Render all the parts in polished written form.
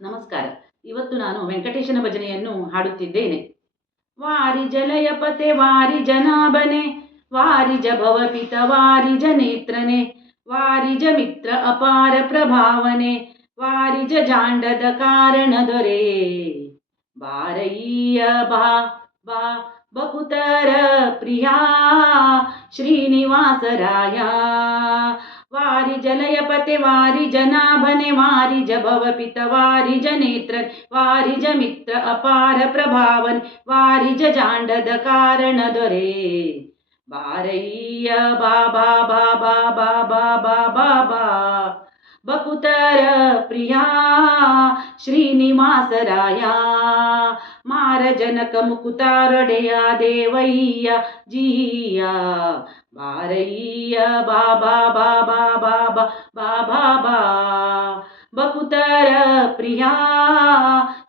ನಮಸ್ಕಾರ. ಇವತ್ತು ನಾನು ವೆಂಕಟೇಶನ ಭಜನೆಯನ್ನು ಹಾಡುತ್ತಿದ್ದೇನೆ. ವಾರಿ ಜಲಯಪತೆ ವಾರಿ ಜನಾಭನೆ ವಾರಿಜ ಭವಪಿತ ವಾರಿಜ ನೇತ್ರನೆ ವಾರಿಜ ಮಿತ್ರ ಅಪಾರ ಪ್ರಭಾವನೆ ವಾರಿಜ ಜಾಂಡದ ಕಾರಣ ದೊರೆ ಬಾರಯ್ಯ ಬಾ ಬಾ ಬಕುತರ ಪ್ರಿಯಾ ಶ್ರೀನಿವಾಸರಾಯ ವಾರಿ ಜಲಯಪತೆ ವಾರಿ ಜನಾಭನೆ ವಾರಿಜ ಭವಪಿತ ವಾರಿಜ ನೇತ್ರ ವಾರಿಜ ಮಿತ್ರ ಅಪಾರ ಪ್ರಭಾವನ್ ವಾರಿಜ ಜಾಂಡದ ಕಾರಣ ದೊರೆ ಬಾರಯ್ಯ ಬಾಬಾ ಬಾಬಾ ಬಾಬಾ ಬಾಬಾ ಬಾ ಬಕುತರ ಪ್ರಿಯಾ ಶ್ರೀನಿವಾಸರಾಯ ಮಾರ ಜನಕ ಮುಕುತಾರೊಡೆಯ ದೇವಯ್ಯ ಜೀಯ ಬಾರಯ್ಯ ಬಾಬಾ ಬಾಬಾ ಬಾಬಾ ಬಾಬಾ ಬಾ ಬಕುತರ ಪ್ರಿಯಾ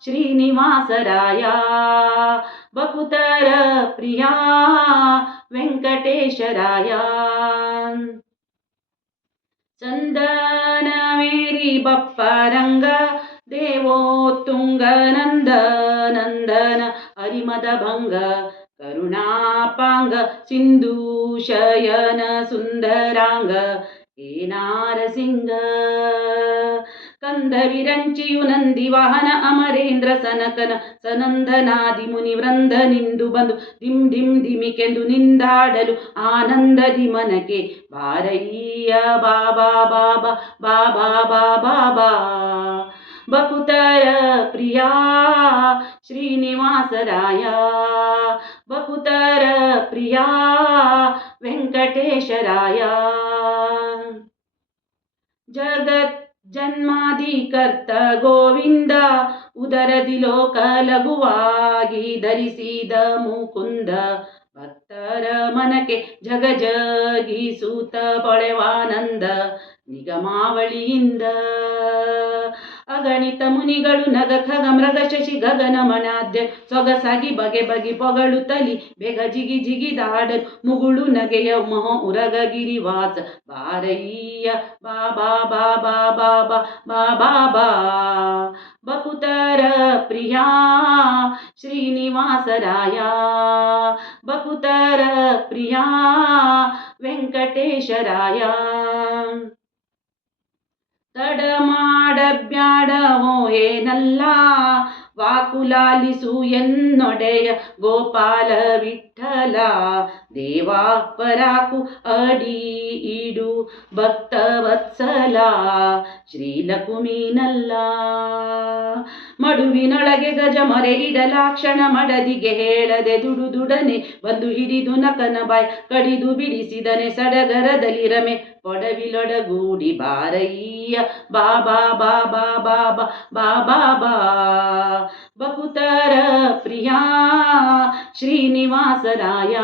ಶ್ರೀನಿವಾಸರಾಯ ಬಕುತರ ಪ್ರಿಯಾ ವೆಂಕಟೇಶರಾಯ ಚಂದನ ಮೇರಿ ಬಪ್ಪರಂಗ ದೇವೋತ್ತುಂಗ ನಂದ ನಂದನ ಹರಿಮದ ಭಂಗ ಕರುಣಾಪಾಂಗ ಸಿಂಧು ಶಯನ ಸುಂದರಾಂಗ ಹೇ ನಾರಸಿಂಗ ಕಂದ ವಿರಂಚಿಯು ನಂದಿ ವಾಹನ ಅಮರೇಂದ್ರ ಸನಕನ ಸನಂದನಾದಿ ಮುನಿ ವೃಂದ ನಿಂದು ಬಂದು ದಿಮ್ ದಿಮ್ ದಿಮಿಕೆಂದು ನಿಂದಾಡಲು ಆನಂದದಿ ಮನಕೆ ಬಾರಯ್ಯ ಬಾಬಾ ಬಾಬಾ ಬಾಬಾ ಬಾಬಾ ಬಾ ಬಕುತರ ಪ್ರಿಯಾ ಶ್ರೀನಿವಾಸರಾಯ ಬಕುತರ ಪ್ರಿಯಾ ವೆಂಕಟೇಶರಾಯ ಜಗತ್ ಜನ್ಮಾದಿ ಕರ್ತ ಗೋವಿಂದ ಉದರದಿ ಲೋಕ ಲಘುವಾಗಿ ಧರಿಸಿದ ಮುಕುಂದ ಭಕ್ತರ ಮನಕ್ಕೆ ಜಗಜಗೀಸೂತ ಪೊಳೆವಾನಂದ ನಿಗಮಾವಳಿಯಿಂದ ಅಗಣಿತ ಮುನಿಗಳು ನಗ ಖಗ ಮೃಗ ಶಶಿ ಗಗನ ಮಣಾದ್ಯ ಸೊಗಸಾಗಿ ಬಗೆ ಬಗೆ ಪೊಗಳುತ್ತಲಿ ಬೇಗ ಜಿಗಿ ಜಿಗಿದಾಡಲು ಮುಗುಳು ನಗೆಯ ಮೊಹ ಉರಗಗಿರಿವಾಸ ಬಾರಯ್ಯ ಬಾಬಾ ಬಾಬಾ ಬಾಬಾ ಬಾಬಾ ಬಾ ಬಕುತರ ಪ್ರಿಯಾ ಶ್ರೀನಿವಾಸರಾಯ ಬಕುತರ ಪ್ರಿಯಾ ವೆಂಕಟೇಶರಾಯ ತಡ ಮಾಡಬ್ಯಾಡವೋ ಏನಲ್ಲ ವಾಕುಲಾಲಿಸು ಎನ್ನೊಡೆಯ ಗೋಪಾಲ ವಿಠಲ ದೇವಾ ಪರಾಕು ಅಡಿ ಇಡು ಭಕ್ತ ವತ್ಸಲ ಶ್ರೀಲಕುಮೀನಲ್ಲ ಮಡುವಿನೊಳಗೆ ಗಜ ಮೊರೆ ಇಡಲಾಕ್ಷಣ ಮಡದಿಗೆ ಹೇಳದೆ ದುಡುದುಡನೆ ಬಂದು ಹಿಡಿದು ನಕನ ಬಾಯ್ ಕಡಿದು ಬಿಡಿಸಿದನೆ ಸಡಗರದಲ್ಲಿ ರಮೆ ಪೊಡವಿಲೊಡಗೂಡಿ ಬಾರಯ್ಯ ಬಾಬಾ ಬಾಬಾ ಬಾಬಾ ಬಾಬಾ ಬಾ ಬಕುತರ ಪ್ರಿಯಾ ಶ್ರೀನಿವಾಸರಾಯ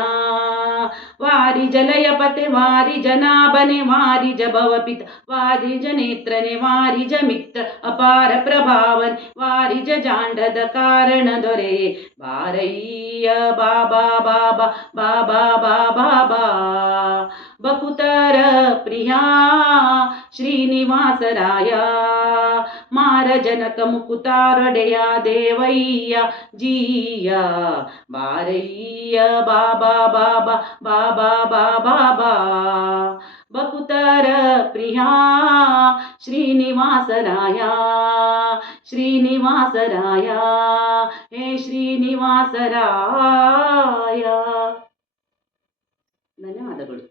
ವಾರಿ ಜಲಯಪತೆ ವಾರಿ ಜನಾಭನೆ ವಾರಿಜ ಭವಪಿತ ವಾರಿಜ ನೇತ್ರನೆ ವಾರಿಜ ಮಿತ್ರ ಅಪಾರ ಪ್ರಭಾವನ್ ವಾರಿಜ ಜಾಂಡದ ಕಾರಣ ದೊರೆ ಬಾರಯ್ಯ ಬಾಬಾ ಬಾಬಾ ಬಾಬಾ ಬಾಬಾ ಬಾ ಬಕುತರ ಪ್ರಿಯಾ ಶ್ರೀನಿವಾಸರಾಯ ಮಾರ ಜನಕ ಮುಕುತಾರೊಡೆಯ ದೇವಯ್ಯ ಜೀಯ ಬಾರಯ್ಯ ಬಾಬಾ ಬಾಬಾ ಬಾಬಾ ಬಾಬಾ ಬಾ ಬಕುತರ ಪ್ರಿಯಾ ಶ್ರೀನಿವಾಸರಾಯ ಶ್ರೀನಿವಾಸರಾಯ ಹೇ ಶ್ರೀನಿವಾಸರಾಯ. ಧನ್ಯವಾದಗಳು.